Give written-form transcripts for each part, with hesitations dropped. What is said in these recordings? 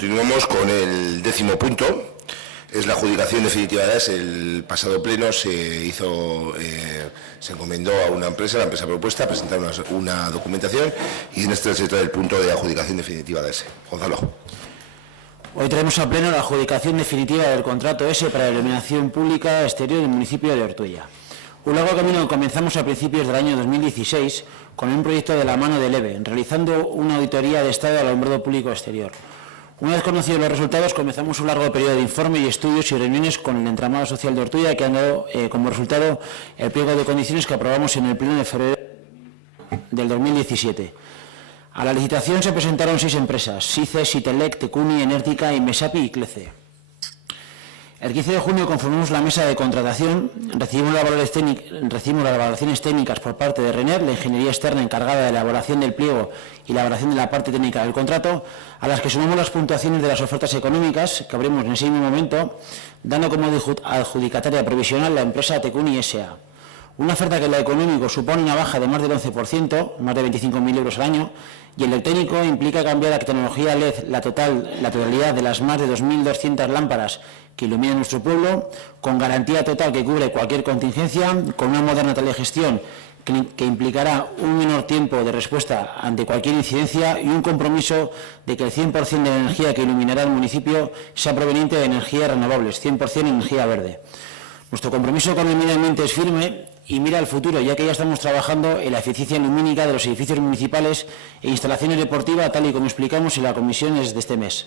Continuamos con el 10º punto. Es la adjudicación definitiva de AES. El pasado pleno se encomendó a una empresa, la empresa propuesta, a presentar una documentación, y en este se trata del punto de adjudicación definitiva de AES. Gonzalo. Hoy traemos a pleno la adjudicación definitiva del contrato S para la iluminación pública exterior del municipio de Ortuella. Un largo camino que comenzamos a principios del año 2016 con un proyecto de la mano del EVE, realizando una auditoría de estado al alumbrado público exterior. Una vez conocidos los resultados, comenzamos un largo periodo de informe y estudios y reuniones con el entramado social de Ortuella, que han dado como resultado el pliego de condiciones que aprobamos en el pleno de febrero del 2017. A la licitación se presentaron 6 empresas: SICE, Sitelec, Tecuni, Enértica, Inmesapi y CLECE. El 15 de junio conformamos la mesa de contratación, recibimos las valoraciones técnicas por parte de RENER, la ingeniería externa encargada de la elaboración del pliego y la elaboración de la parte técnica del contrato, a las que sumamos las puntuaciones de las ofertas económicas que abrimos en ese mismo momento, dando como adjudicataria provisional la empresa Tecuni S.A. Una oferta que en lo económico supone una baja de más del 11%, más de 25.000 euros al año, y en lo técnico implica cambiar a tecnología LED la totalidad de las más de 2.200 lámparas que iluminan nuestro pueblo, con garantía total que cubre cualquier contingencia, con una moderna telegestión que implicará un menor tiempo de respuesta ante cualquier incidencia y un compromiso de que el 100% de la energía que iluminará el municipio sea proveniente de energías renovables, 100% energía verde. Nuestro compromiso con el medio ambiente es firme y mira al futuro, ya que ya estamos trabajando en la eficiencia lumínica de los edificios municipales e instalaciones deportivas, tal y como explicamos en la comisión de este mes.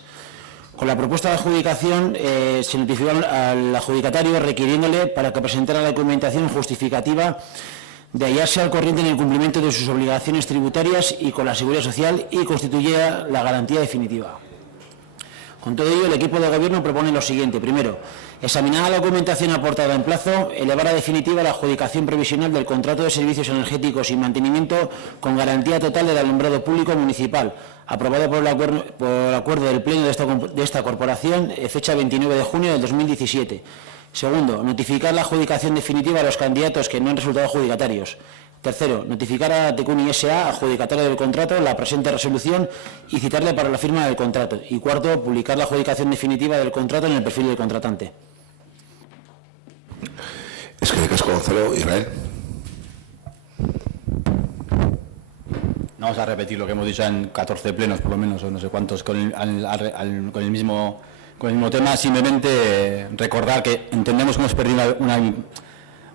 Con la propuesta de adjudicación se notificó al adjudicatario requiriéndole para que presentara la documentación justificativa de hallarse al corriente en el cumplimiento de sus obligaciones tributarias y con la seguridad social, y constituyera la garantía definitiva. Con todo ello, el equipo de gobierno propone lo siguiente. Primero, examinar la documentación aportada en plazo, elevar a definitiva la adjudicación provisional del contrato de servicios energéticos y mantenimiento con garantía total del alumbrado público municipal, aprobado por el acuerdo del Pleno de esta corporación, fecha 29 de junio del 2017. Segundo, notificar la adjudicación definitiva a los candidatos que no han resultado adjudicatarios. Tercero, notificar a Tecuni S.A., adjudicatario del contrato, la presente resolución y citarle para la firma del contrato. Y cuarto, publicar la adjudicación definitiva del contrato en el perfil del contratante. Es que casco, Gonzalo. Israel. No vamos a repetir lo que hemos dicho en 14 plenos, por lo menos, o no sé cuántos, con el mismo tema. Simplemente recordar que entendemos que hemos perdido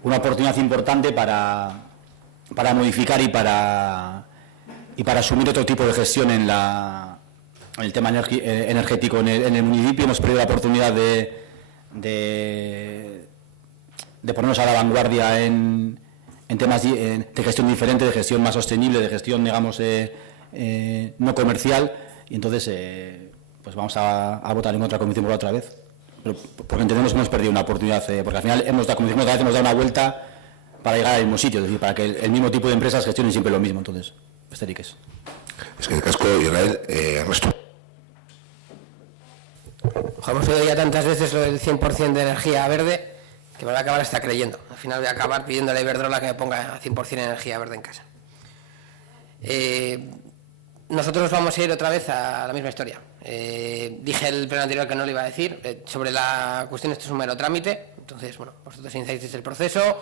una oportunidad importante para modificar y para asumir otro tipo de gestión en el tema energético en el municipio. Hemos perdido la oportunidad de ponernos a la vanguardia en temas de gestión diferente, de gestión más sostenible, de gestión, digamos, no comercial, y entonces pues vamos a votar en otra comisión por otra vez, porque entendemos que hemos perdido una oportunidad, porque al final hemos dado una vuelta para llegar al mismo sitio, es decir, para que el mismo tipo de empresas gestionen siempre lo mismo. Entonces, Esteriques. Es que el casco, Israel, Ernesto. Hemos oído ya tantas veces lo del 100% de energía verde que me voy a acabar hasta creyendo. Al final voy a acabar pidiéndole a Iberdrola que me ponga 100% energía verde en casa. Nosotros vamos a ir otra vez a la misma historia. Dije el pleno anterior que no lo iba a decir. Sobre la cuestión, esto es un mero trámite. Entonces, bueno, vosotros iniciáis el proceso,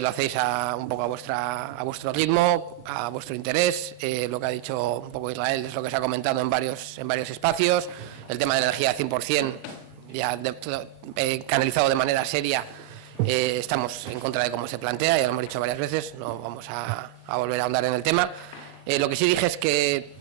lo hacéis un poco a vuestro ritmo, a vuestro interés. Lo que ha dicho un poco Israel es lo que se ha comentado en varios espacios. El tema de la energía 100%, ya canalizado de manera seria. Estamos en contra de cómo se plantea, ya lo hemos dicho varias veces, no vamos a volver a ahondar en el tema. Lo que sí dije es que,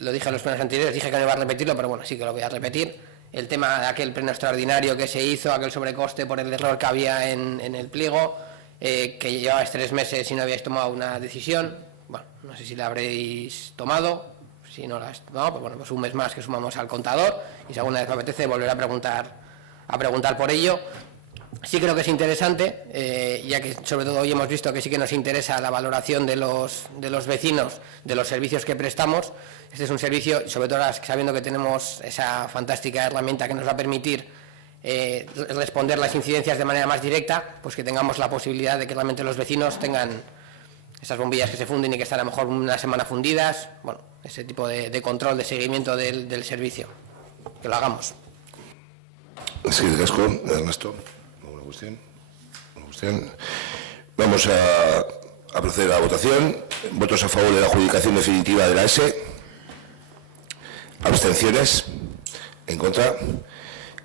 lo dije en los plenos anteriores, dije que no iba a repetirlo, pero bueno, sí que lo voy a repetir. El tema de aquel pleno extraordinario que se hizo, aquel sobrecoste por el error que había en el pliego, que llevabais 3 meses y no habíais tomado una decisión. Bueno, no sé si la habréis tomado. Si no la habéis tomado, pues bueno, pues un mes más que sumamos al contador, y si alguna vez me apetece volver a preguntar por ello. Sí creo que es interesante, ya que sobre todo hoy hemos visto que sí que nos interesa la valoración de los vecinos, de los servicios que prestamos. Este es un servicio, sobre todo sabiendo que tenemos esa fantástica herramienta que nos va a permitir responder las incidencias de manera más directa, pues que tengamos la posibilidad de que realmente los vecinos tengan esas bombillas que se funden y que están a lo mejor una semana fundidas. Bueno, ese tipo de control, de seguimiento del servicio. que lo hagamos. Sí, Gasco, Ernesto, ¿alguna cuestión? Vamos a proceder a la votación. ¿Votos a favor de la adjudicación definitiva de la S? ¿Abstenciones? ¿En contra?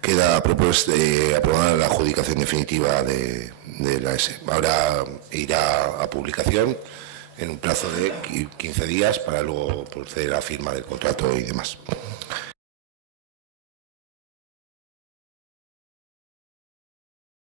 Queda aprobada la adjudicación definitiva de la S. Ahora irá a publicación en un plazo de 15 días para luego proceder a la firma del contrato y demás.